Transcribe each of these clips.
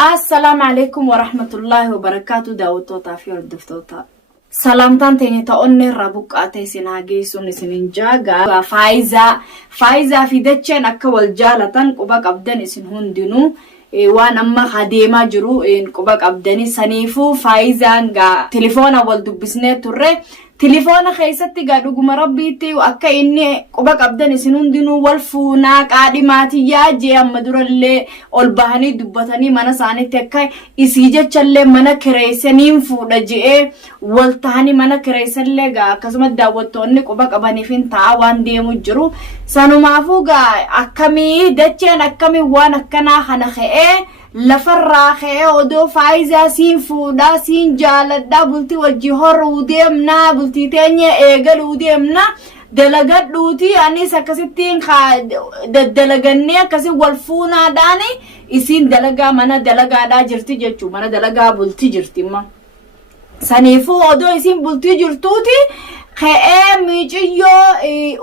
السلام عليكم ورحمة الله وبركاته داوتوتا في الدفتوتا سلامتان تاني تاوني رابوك آتي سناجي سوني سننجاغا فايزا في دتشن أكا والجالتان قباك أبدان سنهون دينو وان أما خديما جرو إن قباك أبداني سنيفو فايزا تليفونا والدبسنة توري تليفون خيستي قادو قم ربيتي وأكا إني قباك أبداني سنون دينو والفوناك عادي ماتي ياجي أما دور اللي والبهاني دبتاني مانا ساني تكاي إسيجة چلي مانا كريسانين فودا جئي والتهاني مانا كريسان لغا كسمت داوتوني قباك أباني فين تاوان ديمو جرو سانو مافوغا أكامي دچين أكامي وان أكنا خنخي لفراخي ودو فايزا سين فودا سين جالدا بلتي والجهر وديمنا بلتي تانية ايغل وديمنا دلغت دوتي اني سكستين دلغنيا كسي والفونا داني اسين دلغا منا دلغا دا جرتي جچو منا دلغا بلتي جرتي ما سنيفو ودو اسين بلتي جرتوتي خee miiciyyo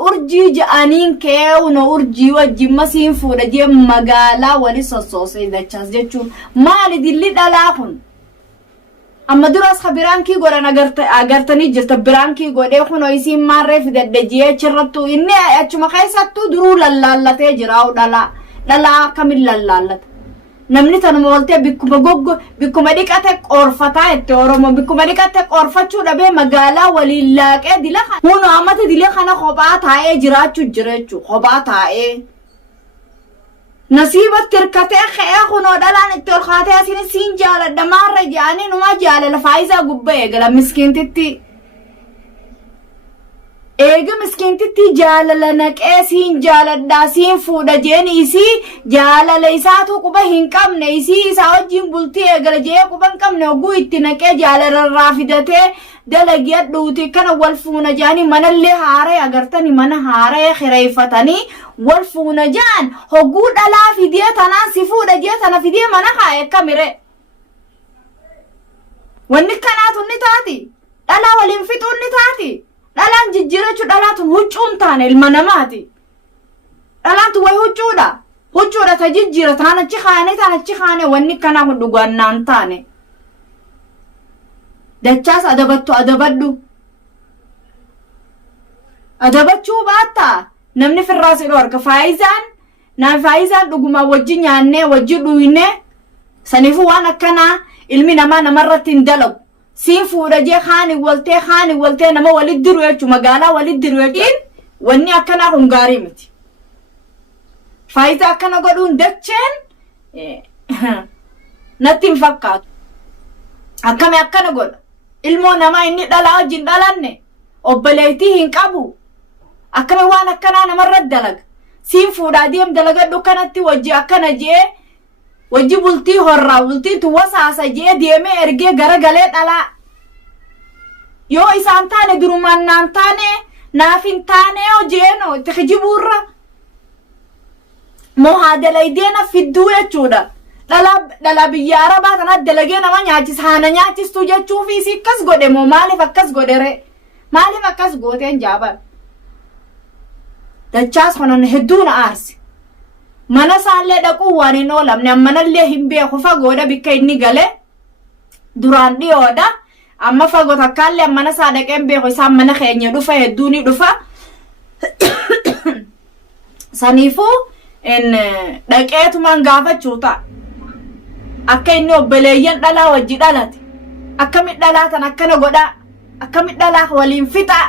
urjii ja'aniin kee una urjii wajjin masiin fuudha jee magaalaa wali sossoosee dachaas jechuun maali dilli dhalaa kun amma duras biraankii godhan agartanii jirta biraankii godhee kun isiin maarree fidadde jee chirrattu inni achuma keessattuu duruu lallaallatee jiraa'u dhalaa kamin lallaallata namni tanuma waltee bikkuma dhiqate qorfataa itti oromo bikkuma dhiqate qorfachuu dhabee magaalaa waliin laaqee dila huno amata dile kana kophaa taa'ee jiraachuu jireechuu kophaa taa'ee nasiibat tirkatee khee huno dhalaan itti ol kaatee asin siin jaaladha maarra jaanii numa jaalala faayisaa gubbaa eegala miskiintitti eega miskiintitti jaalala naqee siin jaaladha siin fuudha jeen isii jaalala isaatu quba hin qabne isii isaa wajjin bultii eegala jee quba hin qabne oguu itti naqee jaalala irraa fidatee dalagii adhuuti kana wal fuuna jaanii manallee haaree agartanii mana haaree khireeffatanii wal fuuna jaan hogguu dhalaa fidee tanaan si fuudha jee tana fidee mana kaa'e kamire wanni kanaatu ni taati dhalaa waliin fixuun ni taati dhalaan jijjiirachuu dhalaatun huccuun taane ilma namaati dhalaatu way huccuudha ta jijjiira taanachi kaane wanni kanaa kun dhugannaan taane dachaas adabachuu baatta namni firraa sidhu arga faayizaan dhuguma wajji nyaannee wajji dhuyne saniifuu waan akkanaa ilmi namaa namarratti hin dalagu siin fuudha jee haani waltee nama walit diru jechu magaalaa walit diru jechuun wanni akkanaa kun gaarii miti faayidaa akkana godhuun dacheen natti hin fakkaatu akkami akkana godha ilmoo namaa inni dhalaa wajjin dhalanne obboleettii hin qabu akkami waan akkanaa namarratti dalaga siin fuudhaa deem dalagadhu kanatti wajji akkana jee wajji bultii horraa bultii tuwasaasa jee deemee ergee garagalee dhalaa yoo isaan taane durumaan naan taane naaf hin taane hojeeno itti kijibuurra moo haa dalaydeena fidduu jechuudha dhala biyya arabaa kana dalagee nama haana nyaachistu jechuufi isi akkas godhe moo maaliif akkas godhere maaliif akkas gooteen jaaban dachaas kanan hedduu na aarsi mana saallee dhaquu waan hin oolamne ammanallee hin beeku fagoodha bikka inni gale duraan dhiyoodha amma fagoo takkaallee mana saa dhaqeen beeku isaan mana keenya dhufa hedduuni dhufa saniifuu dhaqeetumaan gaafachuu ta'a akka inni obboleeyyan dhalaa wajji dhalate akkamit dhalaatan akkana godhaa akkamit dhalaa waliin fixaa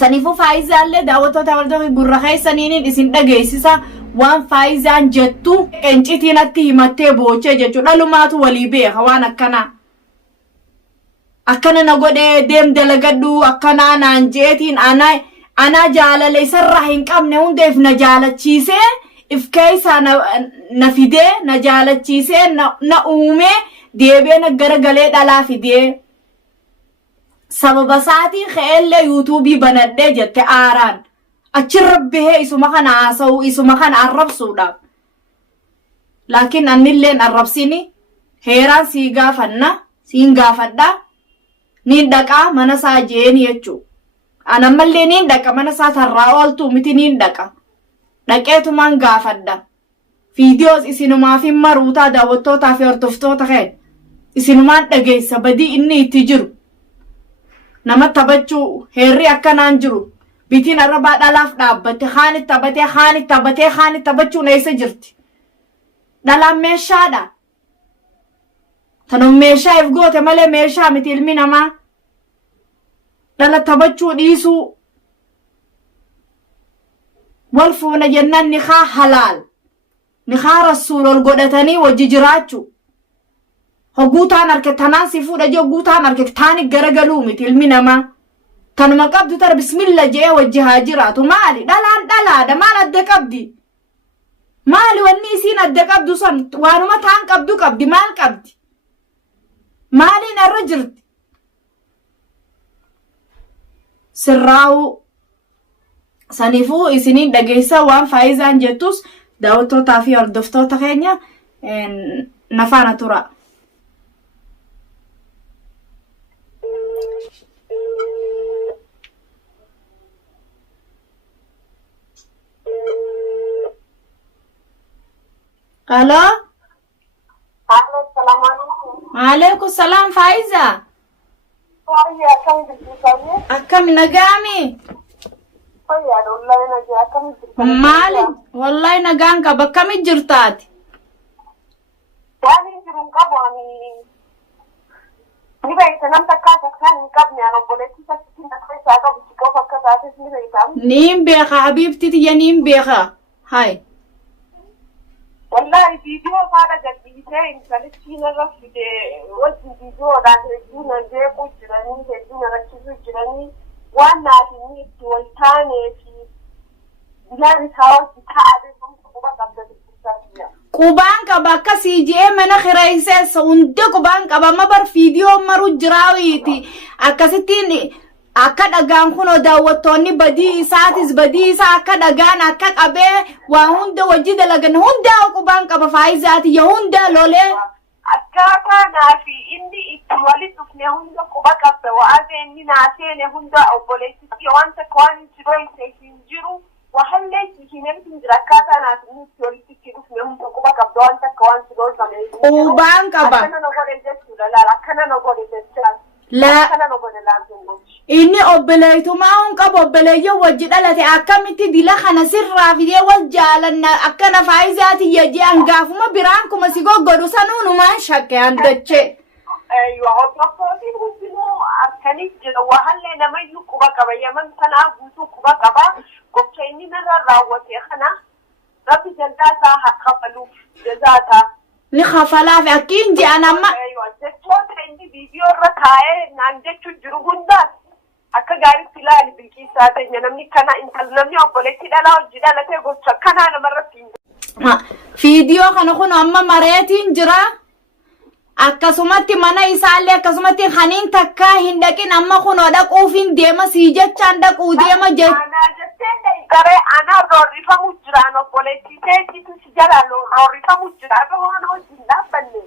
saniifuu faayizaallee daawwattoota waldoofi gurra keessaniin isin dhageessisa waan faayizaan jettu qenciitiinatti himattee boochee jechuu dhalumaatu walii beeka waan akkana na godhee deem dalagadhu akkanaa naan jeetiin anaa jaalala isarraa hin qabne hundeef na jaalachiisee if keeysaa na fidee na jaalachiisee na uumee deebee na garagalee dhalaa fidee sababa saatiin kheellee yuutuubii banadhee jette aaraan achirra bahee isuma kana haasa'u isuma kana arrabsuudhaaf laakiin annilleen arrabsini heeraan siin gaafadha niin dhaqaa mana saa jeeni jechuu anammallee niin dhaqa mana saa tarraa ooltuu miti niin dhaqa dhaqeetumaan gaafadha Fiidiyoos isinumaa fi maruutaa daawwattootaa fi hordoftootaa keen isinumaan dhageessa badii inni itti jiru. Nama taphachuu heerri akkanaan jiru. Bitiin arrabaa dhalaaf dhaabbatte haani taphachuun eessa jirti? Dhalaan meeshaadha. Tanoo meeshaa if goote malee meeshaa miti ilmi namaa. Dhala taphachuu dhiisuu. Wal fuuna jennaan niqaa halaal. Niqaa rasuulol godhatanii wajji jiraachuu. Hogguutaan arke tanaan si fuudha jee hogguutaan arke taani garagaluu miti ilmi namaa. Tanuma qabdu tara bismillah jee wajji haa jiraatu maali? Dhalaan dhalaadha maal adda qabdi? Maali wanni isiin adda qabdu san waanuma taan qabdu qabdi maal qabdi? Maaliin irra jirti? Sirraa'uu saniifuu isiniin dhageessa waan faayizaan jettus daawwattootaa fi hordoftoota keenya nafaana tura. Halo? Waalaikum salam Faiza. Akkam nagaami? Maali? Wallahi nagaan qaba. Akkami jirtaati? Niin beeka habibtiti ya niin beeka. Hai. والله فيديو هذا جديدين فلسطين رفض وزن فيديو ده رجونا جيبوا جراني رجونا ركزوا جراني وانا في نيت والتاني في بلاد هاوس تعرفهم Kubaan qaba akka CJ mana khirayseessa hunda kubaan qaba mabar fiidiyoo maru jiraawiti akkasittiin akka dhagaan kuno daawwattoonni badii isaatis badii isaa akka dhagaan akka qabee waa hunda wajji dalagan hunda kubaan qaba Faayizaati ya hunda lolee akkaataa naafi inni itti walitti dhufne hunda quba qabda wa'aazee inni naaseene hunda obboleessitti wanta kwaan jiroo isa hin jiru wahallee hinemtin jira akkaataa naafi inni itti walitti dhufne hunda quba qabda wanta kwaan jiroo sana kubaan qaba akkana na godhe jechuudha laala akkana na godhe jechuudha akkana na godhe laala inni obboleeytumaa hun qabu obboleeyyo wajji dhalate akkamitti dila kana sirraa fidee wal jaalanna akkana Faayizaati yaje hangaafuma biraan kuma si goggodu sanuunumaan shakke handache. Aywa obboleeytiin hundinuu arkanii jira wahallee namayyuu quba qaba yaman sanaa guutuu quba qaba gocha inni narra raawwate kana rabbi jaldaasaa haa kafaluuf jazaataa. Ni kafalaaf akkiin je'an amma. Jechoota inni viidiyoo irra kaa'ee naan jechuun jiru hundaas. Akka gaariitti ilaali bilqiisaa ta'e namni kana namni obboleetti dhalaa hojii dhalatee gocha kanaa namarratti hin jiru. Fiidiyoo kana kun amma mareetiin jira. Akkasumatti mana isaallee akkasumatti haniin takkaa hin dhaqin amma kunoo dhaquuf hin deema sii jechaan dhaquu deema jechuudha. Anaa jettee garee anaa roorrifamu jiraan obboleetti teessitu si jala roorrifamu jira. Waan hojii hin dhaabbanne.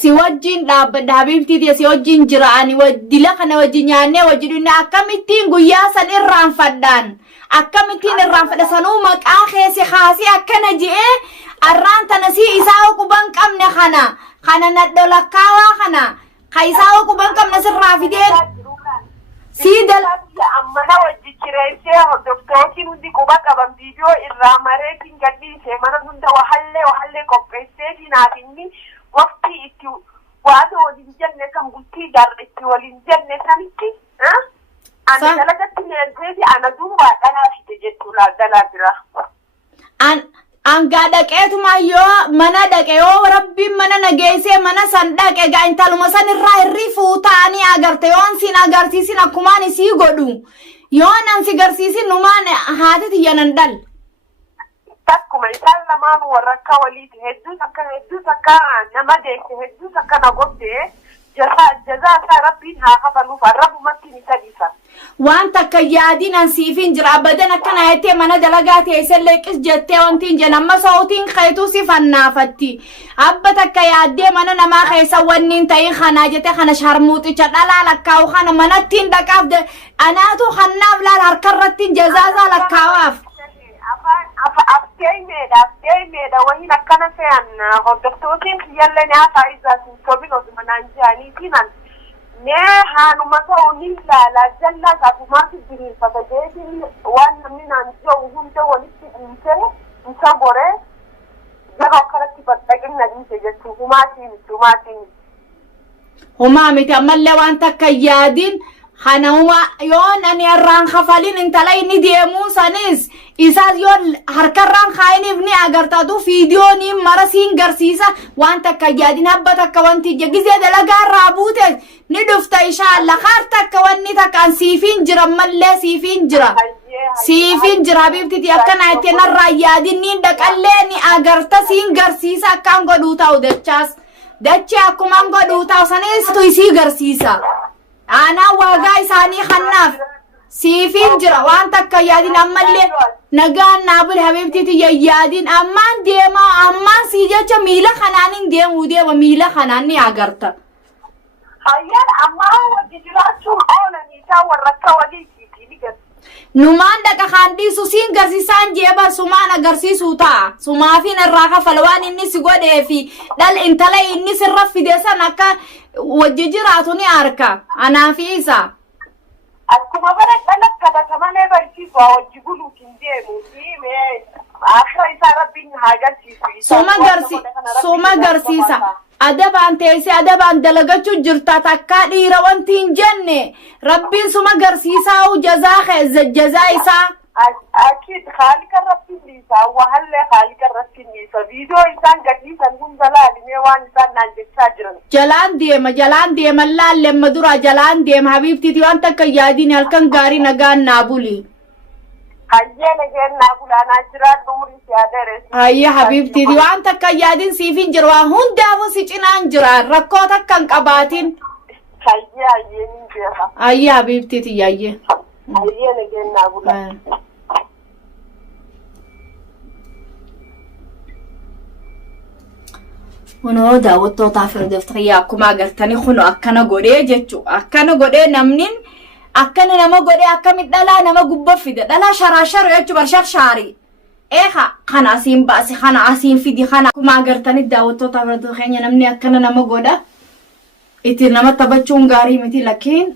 Si wajjin dhaabbadha habibtiiti si wajjin jiraan dila kana wajjin nyaannee wajjin dhunne akkamittiin guyyaa san irraanfadhaan akkamittiin irraanfadha sanuu maqaa keessi kaasii akkana je'ee arraan tana si isaa quban qabne kana nadholakkaawaa kana ka isaa quban qabne sirraa fidee si dal ammana wajji kireessee hordoftootiin hundi quba qaban viidiyoo irraa mareetiin gadhiisee mana hunda wahallee qopheesseetiin haafinni waqtii itti waada waliin jenne kan bultii jaarra itti waliin jenne sanitti ana dalagatti neergeeti ana duubaa dhalaa fide jechuudha dhalaa jira. Angaa dhaqeetuma yoo mana dhaqe yoo rabbiin mana nageessee mana san dhaqe gaa intaluma san irraa hirrii fuutaanii agarte yoon sin agarsiisin akkumaan isii godhu yoon an si garsiisin numaan haati tiyyanan dhal. Takkuma isaan lamaan warra akka waliiti hedduu takka nama deesse hedduu takka na godhee jazaa isaa rabbiin haa kafaluuf arrabumatti ni sadisa. Waan takka yaadiin an siifin jira abadan akkana jettee mana dalagaa teessee leeqis jettee wantiin jedhan amma sa'uutiin kaytuu si fannaafatti abba takka yaaddee mana namaa keessa wanniin ta'in kanaa jettee kana sharmuuxicha dhalaa lakkaa'u kana manattiin dhaqaaf anaatu kannaaf laal harkarrattiin jazaasaa lakkaawaaf. أفتيميدا وهنا كان فين هدفتوتين يلا نعرف إذا سنتوبين وزمنان جاني فينا نها نمسوني لا جنة كفما تدري فتجيبين وانا من أنجو هم تو نسي نسابوري جاكو كرتي بتاعنا نسي جت توماتين هما متأمل لو أنت كيادين خنوا يون أن يران خفالين انت لا ينديمو سانيس إساس يون هركران خايني بني أغرتادو فيديوني مرسين غرسيسا وانتا كيادين هبتك وانتي جيزي دلقا رابوتك ندفت إن شاء الله خارتك واني تكان سيفين جرا ملي سيفين جرا حبيبتي تيكنا اتنا الرأيادين ندك الليني أغرتا سين غرسيسا كان قدوتاو دچا أكمان قدوتاو سانيس تويسي غرسيسا أنا واقعي ساني خناف سيفين جرا وانتا كيادين أمالي نقان نابل حبيبتي تيادين أمان ديما أمان سيجا ميلا خنانين ديما ميلا خناني أغرتا هيا أما وجيجراتهم أولا نيسا ورقا وليكي نمان دكا خانديسو سين غرسيسان جيبا سمان غرسيسو تا سمافين الراقة فلوان إني سيقود في دال انتلاي إني سرف في ديسا نكا وجيجراتوني أركا أنا فيسا أكما برك بلد كدا كمان برسيسو وجيبولو كنديمو آخر إسا ربين هاجر سوما غرسيسا أدبان تيسي أدبان دلقاتو جرتا تكا ديرا وانتين جنة ربين سوما غرسيسا وجزائسا أكيد خالق الرسول ليسا وهل خالق الرسول ليسا فيديو إنسان جديسا نقوم دلالي ميوان إنسان نانجد ساجرن جلان ديما لا لما دورا جلان ديما حبيبتي تيوان تكا يادين هلكن غاري نغان نابولي هيا حبيبتي دي وانت كيادين سيفين جروا هندافو سيچنان جرا ركوتا كان قباتين هيا حبيبتي تي هيا نجين نابولا ونو داوتو تافر دفتريا كما قلتني خنو أكنا غوري جتشو أكنا غوري نمنين أكنا نما غوري أكمل دلا نما غبا فيدا دلا شراشر يجو برشر شاري إيها خنا أسين باسي خنا أسين فيدي خنا كما قلتني داوتو تافر دفتريا نمني أكنا نما غودا إتي نما تبچون غاري متي لكن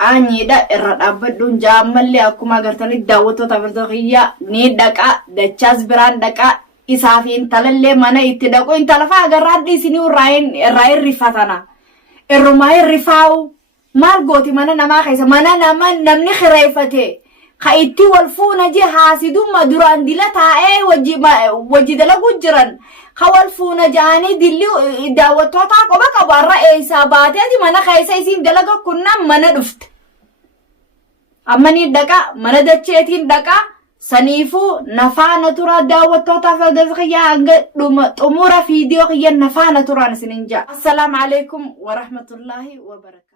أني دا إرد أبدون جامل لي أكما قلتني داوتو تافر دفتريا ني دكا دچاز بران دكا إسافين تللي منا إتدقو إن تلفا أغراد دي سنيو راين رفتنا الرماي الرفاو مال قوتي منا نما خيسا منا نما نمني خريفتي خايتي والفونا جي حاسدو مدران دلتا وجي دلقو جران خوالفونا جاني دلو داوتوتا قبا قبارا إيساباتي دي منا خيسا يسين دلقو كنا منا دفت أماني دقا منا دچيتين دقا سنيفو نفانا ترى داوتوتا فدفقيا طمورة فيديو قيا نفانا ترى نسننجا. السلام عليكم ورحمة الله وبركاته.